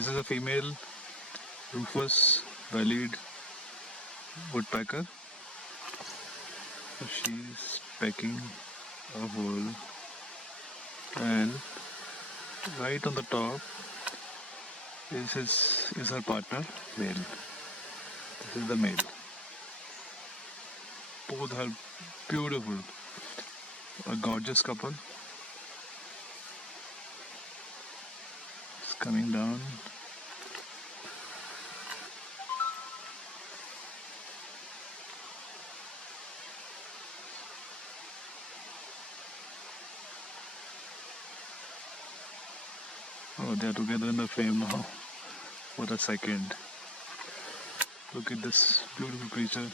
This is a female rufus bellied woodpecker. So she's pecking a hole, and right on the top is her partner, male. This is the male. Both are beautiful, a gorgeous couple. It's coming down. Oh, they are together in the frame now. What a second. Look at this beautiful creature.